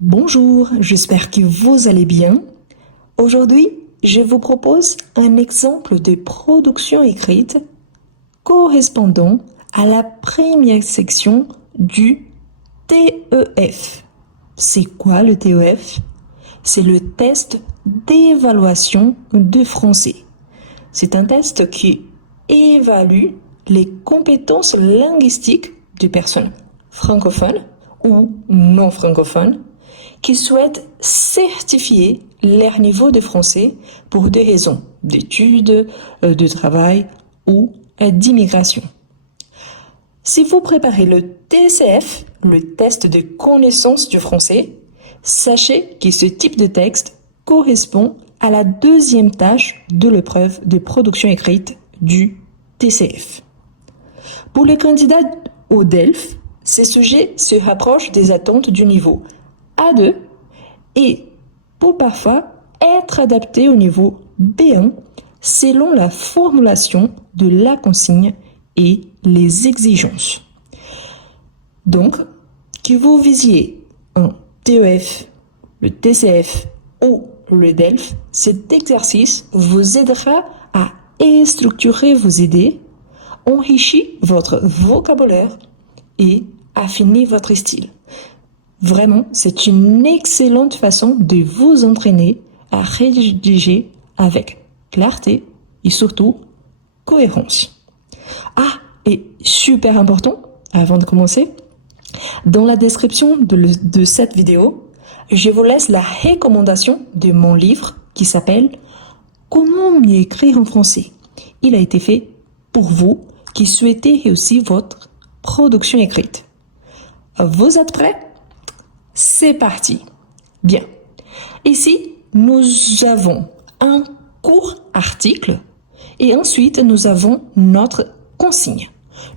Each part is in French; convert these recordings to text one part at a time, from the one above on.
Bonjour, j'espère que vous allez bien. Aujourd'hui, je vous propose un exemple de production écrite correspondant à la première section du TEF. C'est quoi le TEF? C'est le test d'évaluation de français. C'est un test qui évalue les compétences linguistiques des personnes francophones ou non francophones qui souhaitent certifier leur niveau de français pour des raisons d'études, de travail ou d'immigration. Si vous préparez le TCF, le test de connaissance du français, sachez que ce type de texte correspond à la deuxième tâche de l'épreuve de production écrite du TCF. Pour les candidats au DELF, ces sujets se rapprochent des attentes du niveau A2 et pour parfois être adaptés au niveau B1 selon la formulation de la consigne et les exigences. Donc, que vous visiez un TEF, le TCF ou le DELF, cet exercice vous aidera à structurer vos idées, enrichir votre vocabulaire et affiner votre style. Vraiment, c'est une excellente façon de vous entraîner à rédiger avec clarté et surtout cohérence. Ah, et super important, avant de commencer, dans la description de cette vidéo, je vous laisse la recommandation de mon livre qui s'appelle « Comment mieux écrire en français ». Il a été fait pour vous qui souhaitez réussir votre production écrite. Vous êtes prêts? C'est parti. Bien. Ici, nous avons un court article et ensuite nous avons notre consigne.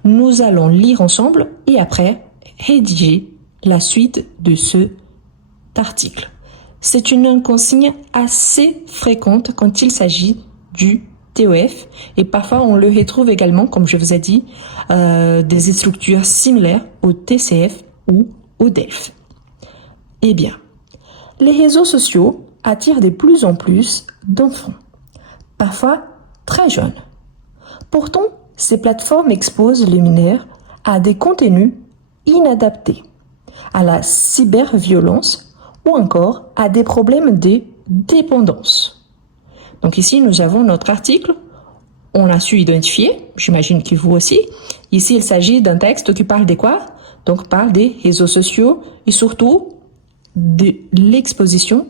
Nous allons lire ensemble et après rédiger la suite de cet article. C'est une consigne assez fréquente quand il s'agit du TEF et parfois on le retrouve également, comme je vous ai dit, des structures similaires au TCF ou au DELF. Eh bien, les réseaux sociaux attirent de plus en plus d'enfants, parfois très jeunes. Pourtant, ces plateformes exposent les mineurs à des contenus inadaptés, à la cyberviolence ou encore à des problèmes de dépendance. Donc ici, nous avons notre article. On l'a su identifier, j'imagine que vous aussi. Ici, il s'agit d'un texte qui parle de quoi? Donc, parle des réseaux sociaux et surtout de l'exposition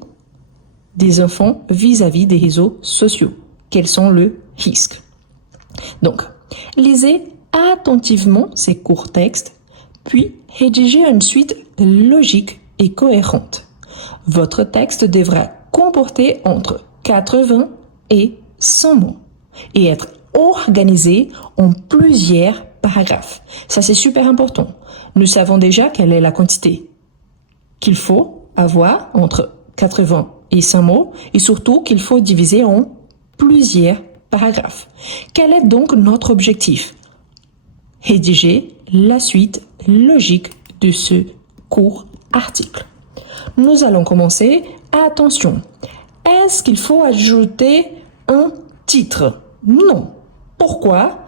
des enfants vis-à-vis des réseaux sociaux. Quels sont les risques? Donc, lisez attentivement ces courts textes, puis rédigez une suite logique et cohérente. Votre texte devra comporter entre 80 et 100 mots et être organisé en plusieurs paragraphes. Ça, c'est super important. Nous savons déjà quelle est la quantité qu'il faut avoir entre 80 et 100 mots et surtout qu'il faut diviser en plusieurs paragraphes. Quel est donc notre objectif? Rédiger la suite logique de ce court article. Nous allons commencer. Attention, est-ce qu'il faut ajouter un titre? Non. Pourquoi?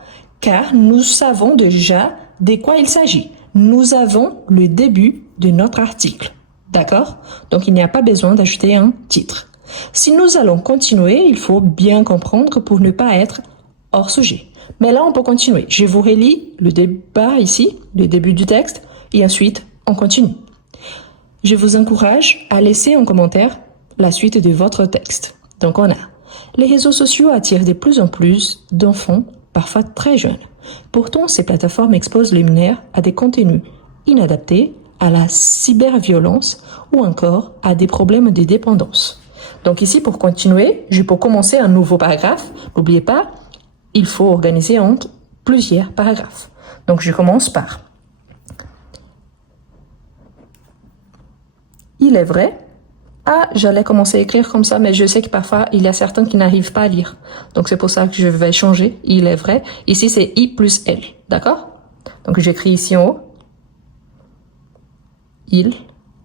Car nous savons déjà de quoi il s'agit. Nous avons le début de notre article. D'accord? Donc, il n'y a pas besoin d'ajouter un titre. Si nous allons continuer, il faut bien comprendre pour ne pas être hors sujet. Mais là, on peut continuer. Je vous relis le débat ici, le début du texte, et ensuite, on continue. Je vous encourage à laisser en commentaire la suite de votre texte. Donc, on a les réseaux sociaux attirent de plus en plus d'enfants, parfois très jeunes. Pourtant, ces plateformes exposent les mineurs à des contenus inadaptés, à la cyberviolence ou encore à des problèmes de dépendance. Donc ici, pour continuer, je peux commencer un nouveau paragraphe. N'oubliez pas, il faut organiser entre plusieurs paragraphes. Donc je commence par « Il est vrai ». Ah, j'allais commencer à écrire comme ça, mais je sais que parfois, il y a certains qui n'arrivent pas à lire. Donc c'est pour ça que je vais changer. Il est vrai. Ici, c'est I plus L. D'accord? Donc j'écris ici en haut. Il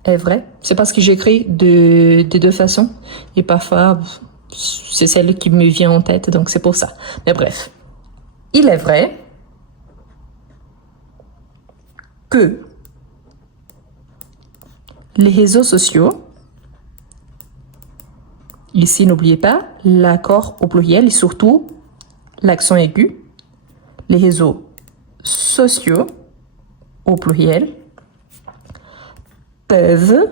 est vrai. C'est parce que j'écris de deux façons. Et parfois, c'est celle qui me vient en tête, donc c'est pour ça. Mais bref, il est vrai que les réseaux sociaux, ici n'oubliez pas l'accord au pluriel et surtout l'accent aigu, les réseaux sociaux au pluriel peuvent,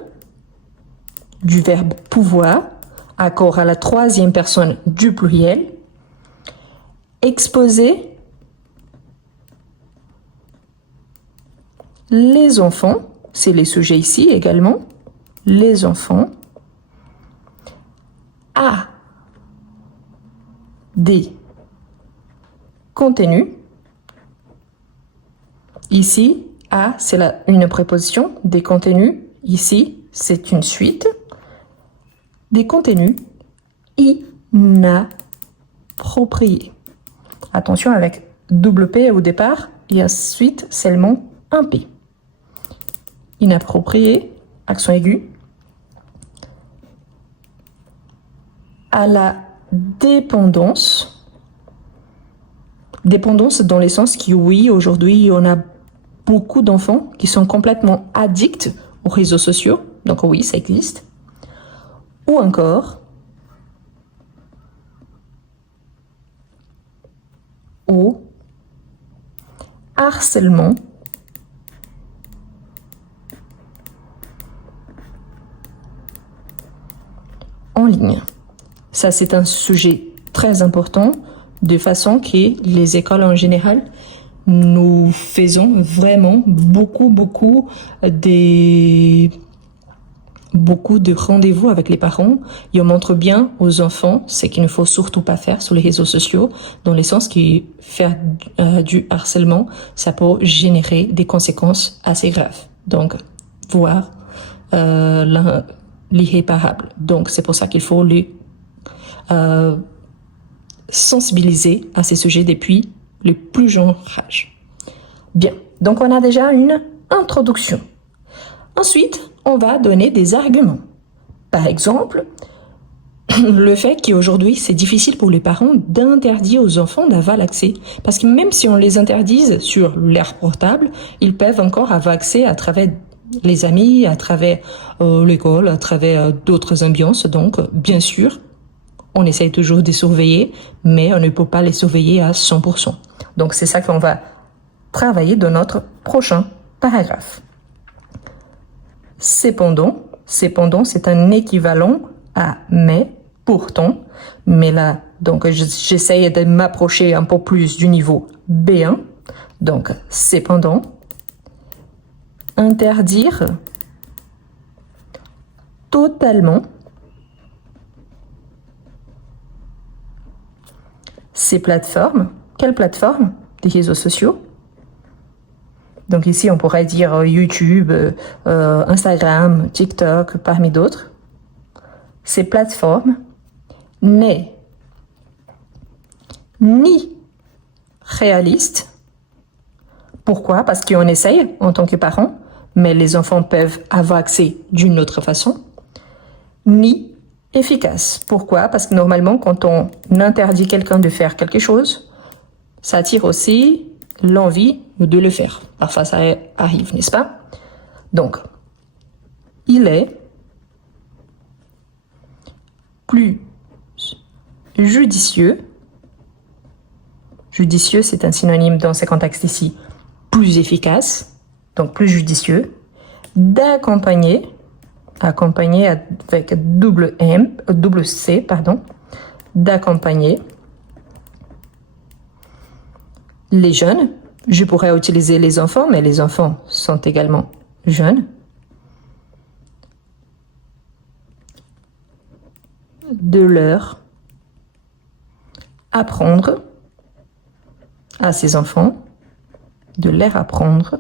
du verbe pouvoir, accord à la troisième personne du pluriel, exposer les enfants, c'est les sujets ici également, les enfants, à des contenus. Ici, à, c'est une préposition, des contenus. Ici, c'est une suite. Des contenus inappropriés. Attention avec double P au départ et ensuite seulement un P. Inapproprié, accent aigu. À la dépendance. Dépendance dans le sens que oui, aujourd'hui, on a beaucoup d'enfants qui sont complètement addicts aux réseaux sociaux. Donc oui, ça existe. Ou encore, au harcèlement en ligne. Ça, c'est un sujet très important, de façon que les écoles en général, nous faisons vraiment beaucoup de rendez-vous avec les parents et on montre bien aux enfants ce qu'il ne faut surtout pas faire sur les réseaux sociaux, dans le sens que faire du harcèlement, ça peut générer des conséquences assez graves. Donc, voire l'irréparable. Donc, c'est pour ça qu'il faut les sensibiliser à ces sujets depuis le plus jeune âge. Bien, donc on a déjà une introduction. Ensuite, on va donner des arguments. Par exemple, le fait qu'aujourd'hui, c'est difficile pour les parents d'interdire aux enfants d'avoir l'accès. Parce que même si on les interdise sur leur portable, ils peuvent encore avoir accès à travers les amis, à travers l'école, à travers d'autres ambiances. Donc, bien sûr, on essaye toujours de les surveiller, mais on ne peut pas les surveiller à 100%. Donc, c'est ça qu'on va travailler dans notre prochain paragraphe. Cependant, c'est un équivalent à mais, pourtant, mais là, donc j'essaye de m'approcher un peu plus du niveau B1. Donc, cependant, interdire totalement ces plateformes. Quelles plateformes? Des réseaux sociaux. Donc ici, on pourrait dire YouTube, Instagram, TikTok, parmi d'autres. Ces plateformes n'est ni réaliste. Pourquoi? Parce qu'on essaye en tant que parent, mais les enfants peuvent avoir accès d'une autre façon. Ni efficace. Pourquoi? Parce que normalement, quand on interdit quelqu'un de faire quelque chose, ça attire aussi l'envie de le faire. Parfois, ça arrive, n'est-ce pas? Donc, il est plus judicieux. Judicieux, c'est un synonyme dans ce contexte ici. Plus efficace, donc plus judicieux, d'accompagner avec double C, d'accompagner les jeunes. Je pourrais utiliser les enfants, mais les enfants sont également jeunes. De leur apprendre à ces enfants, de leur apprendre.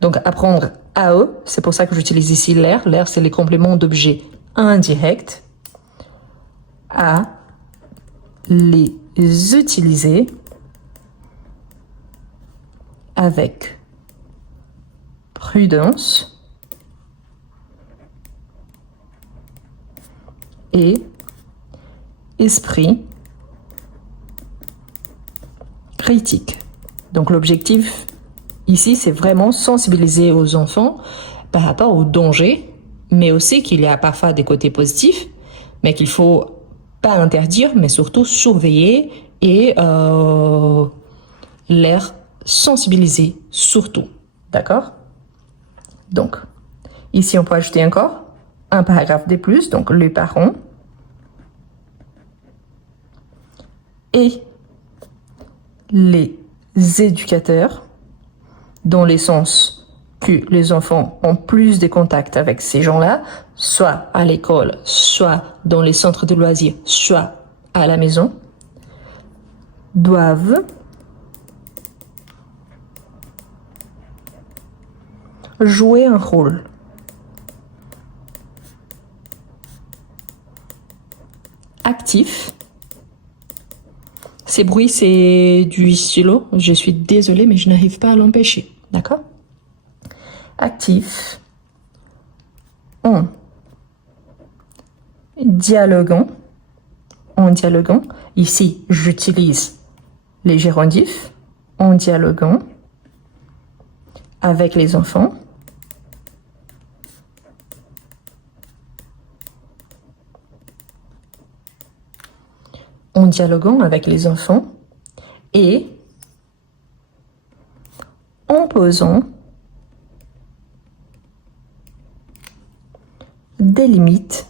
Donc, apprendre à eux, c'est pour ça que j'utilise ici l'air. L'air, c'est les compléments d'objets indirects. À les utiliser avec prudence et esprit critique. Donc l'objectif ici, c'est vraiment sensibiliser aux enfants par rapport aux dangers, mais aussi qu'il y a parfois des côtés positifs, mais qu'il faut pas interdire, mais surtout surveiller et les sensibiliser surtout. D'accord? Donc, ici, on peut ajouter encore un paragraphe de plus, donc les parents et les éducateurs, dans le sens que les enfants ont plus de contacts avec ces gens-là, soit à l'école, soit dans les centres de loisirs, soit à la maison, doivent jouer un rôle actif. Ces bruits, c'est du stylo. Je suis désolée, mais je n'arrive pas à l'empêcher. D'accord? Actif en dialoguant. En dialoguant. Ici, j'utilise les gérondifs. En dialoguant avec les enfants. En dialoguant avec les enfants et en posant des limites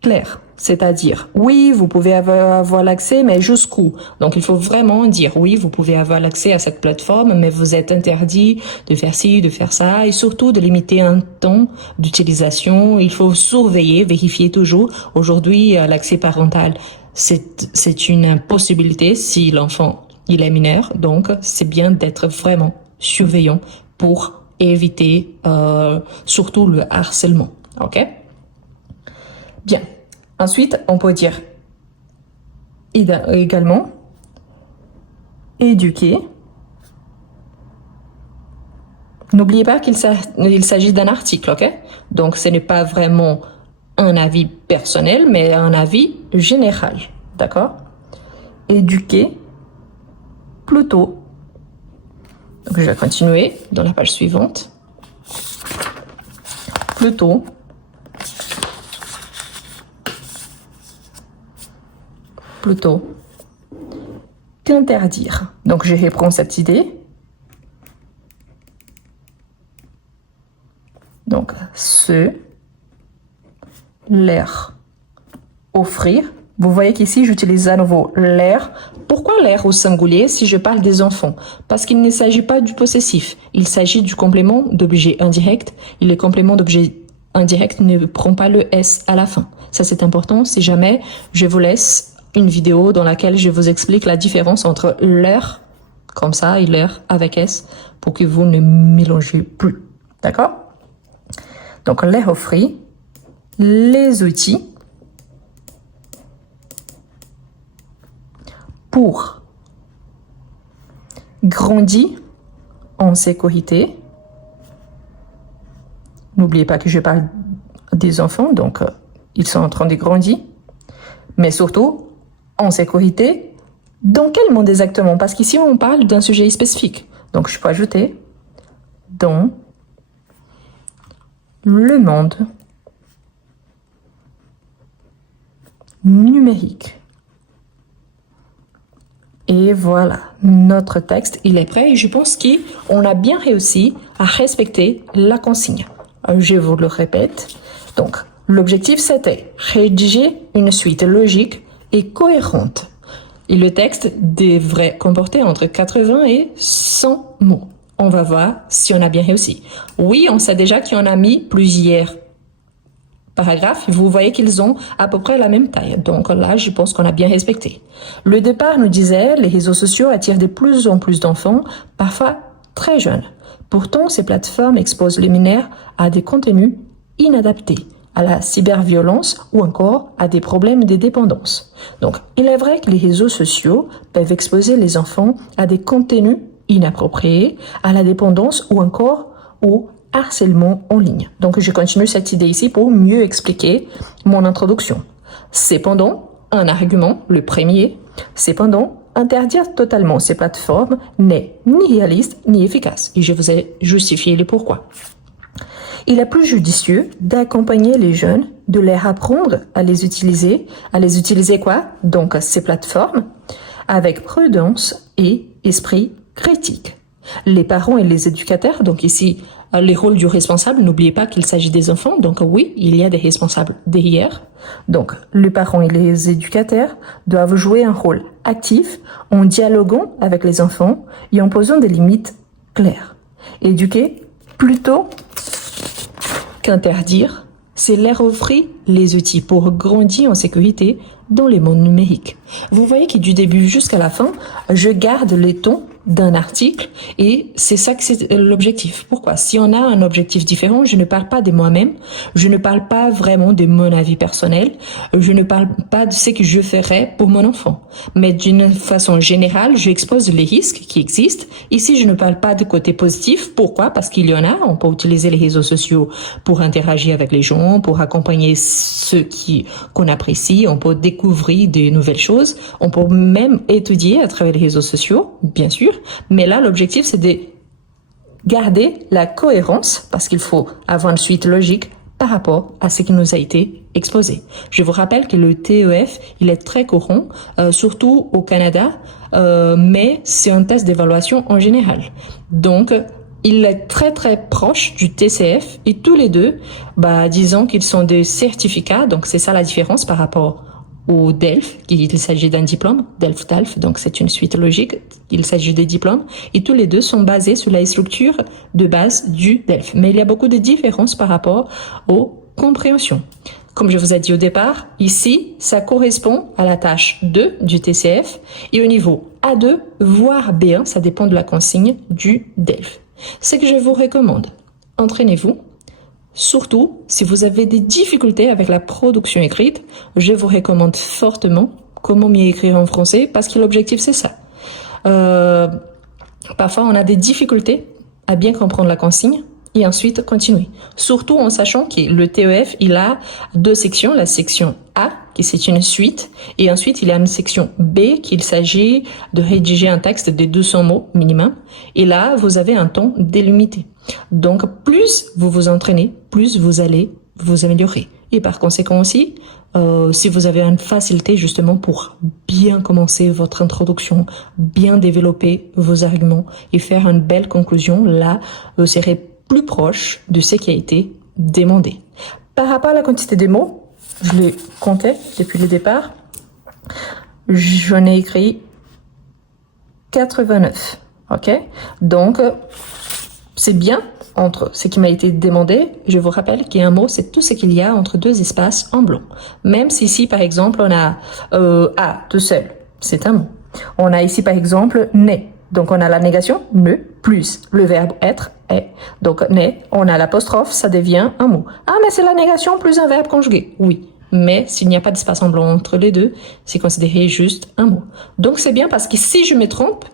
claires. C'est-à-dire, oui, vous pouvez avoir l'accès, mais jusqu'où? Donc, il faut vraiment dire, oui, vous pouvez avoir l'accès à cette plateforme, mais vous êtes interdit de faire ci, de faire ça, et surtout de limiter un temps d'utilisation. Il faut surveiller, vérifier toujours. Aujourd'hui, l'accès parental, c'est une possibilité si l'enfant, il est mineur. Donc, c'est bien d'être vraiment surveillant pour éviter surtout le harcèlement. OK? Bien. Ensuite, on peut dire également éduquer. N'oubliez pas qu'il s'agit d'un article, ok? Donc, ce n'est pas vraiment un avis personnel, mais un avis général, d'accord? Éduquer plutôt. Donc, je vais continuer dans la page suivante. Plutôt qu'interdire. Donc, je reprends cette idée. Donc, leur offrir. Vous voyez qu'ici, j'utilise à nouveau l'air. Pourquoi l'air au singulier si je parle des enfants? Parce qu'il ne s'agit pas du possessif. Il s'agit du complément d'objet indirect. Et le complément d'objet indirect ne prend pas le S à la fin. Ça, c'est important. Si jamais, je vous laisse une vidéo dans laquelle je vous explique la différence entre leur, comme ça, et leur avec S, pour que vous ne mélangez plus. D'accord? Donc, leur offrir les outils pour grandir en sécurité. N'oubliez pas que je parle des enfants, donc ils sont en train de grandir, mais surtout en sécurité. Dans quel monde exactement? Parce qu'ici, on parle d'un sujet spécifique. Donc, je peux ajouter dans le monde numérique. Et voilà, notre texte, il est prêt et je pense qu'on a bien réussi à respecter la consigne. Je vous le répète. Donc, l'objectif, c'était rédiger une suite logique et cohérente. Et le texte devrait comporter entre 80 et 100 mots. On va voir si on a bien réussi. Oui, on sait déjà qu'on a mis plusieurs paragraphes. Vous voyez qu'ils ont à peu près la même taille. Donc là, je pense qu'on a bien respecté. Le départ nous disait, les réseaux sociaux attirent de plus en plus d'enfants, parfois très jeunes. Pourtant, ces plateformes exposent les mineurs à des contenus inadaptés, à la cyberviolence ou encore à des problèmes de dépendance. Donc, il est vrai que les réseaux sociaux peuvent exposer les enfants à des contenus inappropriés, à la dépendance ou encore aux harcèlement en ligne. Donc, je continue cette idée ici pour mieux expliquer mon introduction. Cependant, un argument, le premier, cependant, interdire totalement ces plateformes n'est ni réaliste ni efficace. Et je vous ai justifié le pourquoi. Il est plus judicieux d'accompagner les jeunes, de leur apprendre à les utiliser quoi? Donc, ces plateformes, avec prudence et esprit critique. Les parents et les éducateurs, donc ici, les rôles du responsable, n'oubliez pas qu'il s'agit des enfants, donc oui, il y a des responsables derrière. Donc, les parents et les éducateurs doivent jouer un rôle actif en dialoguant avec les enfants et en posant des limites claires. Éduquer plutôt qu'interdire, c'est leur offrir les outils pour grandir en sécurité dans le monde numérique. Vous voyez que du début jusqu'à la fin, je garde les tons d'un article et c'est ça que c'est l'objectif. Pourquoi? Si on a un objectif différent, je ne parle pas de moi-même, je ne parle pas vraiment de mon avis personnel, je ne parle pas de ce que je ferais pour mon enfant. Mais d'une façon générale, je expose les risques qui existent. Ici, je ne parle pas de côté positif. Pourquoi? Parce qu'il y en a. On peut utiliser les réseaux sociaux pour interagir avec les gens, pour accompagner ceux qu'on apprécie. On peut découvrir de nouvelles choses. On peut même étudier à travers les réseaux sociaux, bien sûr. Mais là, l'objectif, c'est de garder la cohérence parce qu'il faut avoir une suite logique par rapport à ce qui nous a été exposé. Je vous rappelle que le TEF, il est très courant, surtout au Canada, mais c'est un test d'évaluation en général. Donc, il est très très proche du TCF et tous les deux, disons qu'ils sont des certificats, donc c'est ça la différence par rapport au DELF, il s'agit d'un diplôme, DELF-TALF, donc c'est une suite logique, il s'agit des diplômes, et tous les deux sont basés sur la structure de base du DELF. Mais il y a beaucoup de différences par rapport aux compréhensions. Comme je vous ai dit au départ, ici, ça correspond à la tâche 2 du TCF, et au niveau A2, voire B1, ça dépend de la consigne du DELF. Ce que je vous recommande, entraînez-vous. Surtout, si vous avez des difficultés avec la production écrite, je vous recommande fortement comment mieux écrire en français parce que l'objectif c'est ça. Parfois, on a des difficultés à bien comprendre la consigne et ensuite continuer. Surtout en sachant que le TEF, il a deux sections. La section A, qui c'est une suite, et ensuite il y a une section B, qu'il s'agit de rédiger un texte de 200 mots minimum. Et là, vous avez un temps délimité. Donc, plus vous vous entraînez, plus vous allez vous améliorer. Et par conséquent aussi, si vous avez une facilité justement pour bien commencer votre introduction, bien développer vos arguments et faire une belle conclusion, là, vous serez plus proche de ce qui a été demandé. Par rapport à la quantité de mots, je les comptais depuis le départ. J'en ai écrit 89. Ok? Donc, c'est bien entre ce qui m'a été demandé. Je vous rappelle qu'un mot, c'est tout ce qu'il y a entre deux espaces en blanc. Même si ici, par exemple, on a A tout seul, c'est un mot. On a ici, par exemple, né. Donc, on a la négation, ne, plus le verbe être, est. Donc, né, on a l'apostrophe, ça devient un mot. Ah, mais c'est la négation plus un verbe conjugué. Oui. Mais s'il n'y a pas d'espace en blanc entre les deux, c'est considéré juste un mot. Donc, c'est bien parce que si je me trompe,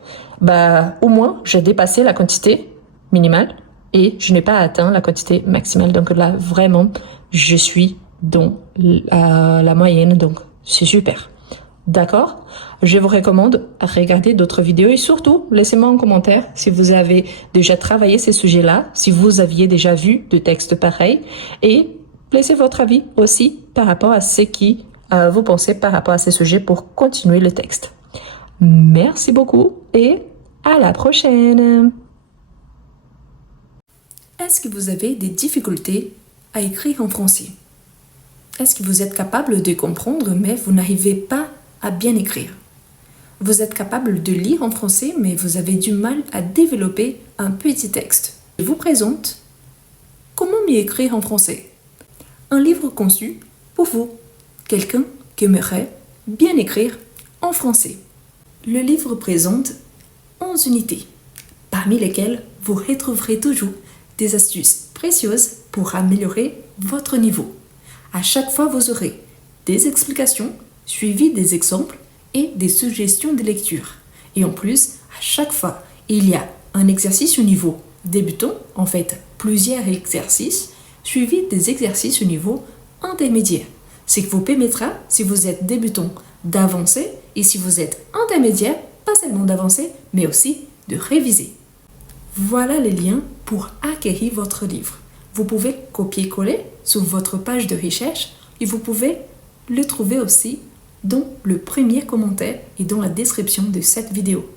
au moins, j'ai dépassé la quantité minimale et je n'ai pas atteint la quantité maximale. Donc là, vraiment, je suis dans la moyenne. Donc, c'est super. D'accord? Je vous recommande à regarder d'autres vidéos et surtout, laissez-moi en commentaire si vous avez déjà travaillé ces sujets-là, si vous aviez déjà vu de textes pareils et laissez votre avis aussi par rapport à ce qui vous pensez par rapport à ces sujets pour continuer le texte. Merci beaucoup et à la prochaine! Est-ce que vous avez des difficultés à écrire en français? Est-ce que vous êtes capable de comprendre mais vous n'arrivez pas à bien écrire? Vous êtes capable de lire en français mais vous avez du mal à développer un petit texte. Je vous présente Comment mieux écrire en français? Un livre conçu pour vous, quelqu'un qui aimerait bien écrire en français. Le livre présente 11 unités, parmi lesquelles vous retrouverez toujours des astuces précieuses pour améliorer votre niveau. À chaque fois, vous aurez des explications suivies des exemples et des suggestions de lecture. Et en plus, à chaque fois, il y a un exercice au niveau débutant, en fait, plusieurs exercices, suivis des exercices au niveau intermédiaire. Ce qui vous permettra, si vous êtes débutant, d'avancer et si vous êtes intermédiaire, pas seulement d'avancer, mais aussi de réviser. Voilà les liens pour acquérir votre livre. Vous pouvez copier-coller sur votre page de recherche et vous pouvez le trouver aussi dans le premier commentaire et dans la description de cette vidéo.